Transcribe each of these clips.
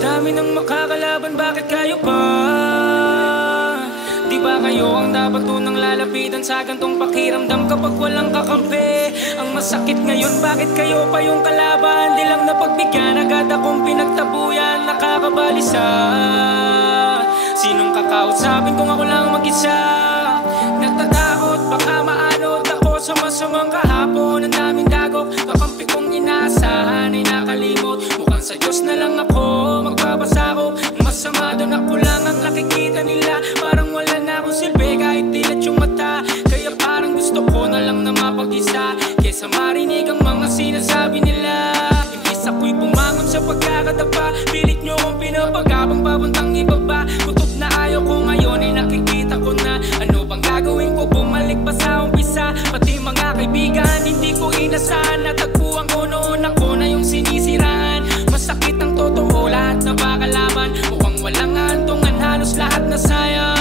dami ng makakalaban, bakit kayo pa? Di ba kayo ang dapat unang lalapitan sa gantong pakiramdam kapag walang kakampi? Ang masakit ngayon, bakit kayo pa yung kalaban? Di lang napagbigyan, agad akong pinagtabuyan, nakakabalisa. Sinong kakausapin kung ako lang mag-isa? Nagtatakot, baka maanod ako sa masamang kahapon. Ang daming dagok, kakampi kong inaasahan ay nakalimot. Mukhang sa Diyos na lang ako magbabasa ko. Masama doon ako lang ang nakikita nila. Parang wala na akong silbi kahit dilat yung mata. Kaya parang gusto ko na lang na mapag-isa kesa marinig ang mga sinasabi nila. Imbis ako'y bumangon sa pagkakadapa, pilit nyo kong pinapagabang papuntang ibaba. Kutob na ayaw ko ngayon ay nakikita ko na. Ano bang gagawin ko, bumalik pa sa umpisa? Pati mga kaibigan hindi ko inasahan. Natagpuan ko noon ako na yung sinisiraan. Masakit ang totoo, lahat na bakalaban. Mukhang walang hantungan, halos lahat na sayang.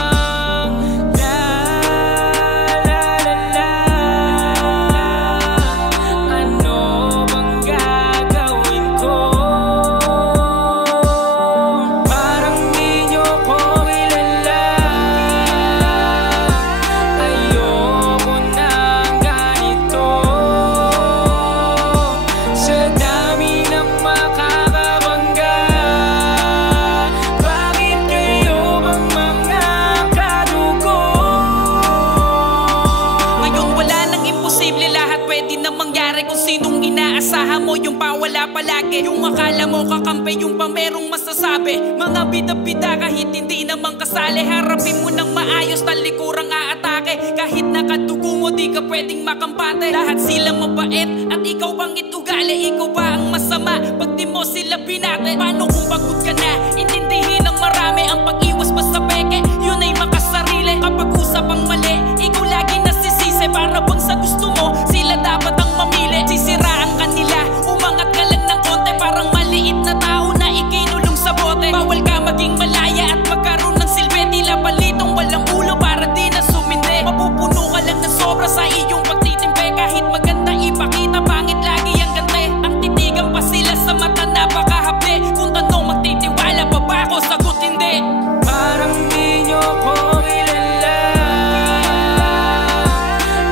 Inaasahan mo yung pawala palagi, yung akala mo kakampi, yung pamerong masasabi. Mga bida-bida kahit hindi naman kasali. Harapin mo ng maayos, talikurang aatake. Kahit nakadugo mo di ka pwedeng makampante. Lahat sila mabait at ikaw bangit ugali. Ikaw ba ang masama pag di mo sila binate? Paano kung pagod ka na? Intindihin ng marami ang pag-iwas pa sa peke, yun ay makasarili. Kapag usap ang mali, ikaw lagi nasisisi. Para bang sa gusto mo, sila dapat ang mamili. Sisiraan ka nila, umangat ka lang ng konti. Parang maliit na tao na ikinulong sa bote. Bawal ka maging malaya at magkaroon ng silbi. Tila palitong walang ulo para di na sumindi. Mapupuno ka lang ng sobra sa iyong pagtitimpe. Kahit maganda ipakita, pangit lagi ang gante. Ang titigan pa sila sa mata, napakahapde. Kung tanong magtitiwala pa ba ako, sagot hindi. Parang di nyo ko kilala.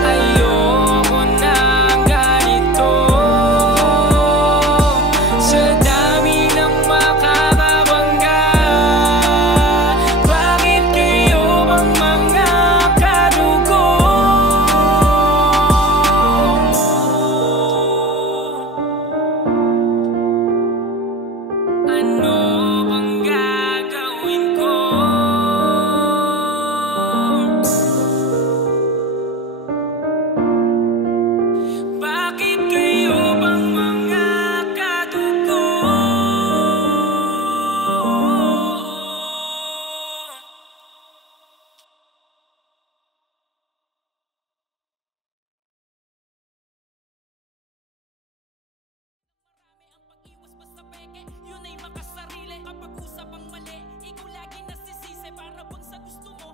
Ayoko ng ganito. Sa dami ng makakabangga, bakit kayo bang mga kadugo? Ano bang gagawin ko? Bakit kayo bang mga kadugo? Ang pag-iwas pa sa peke, yun ay makasarili. Kapag usap ang mali, ikaw lagi nasisisi. Para bang sa gusto mo,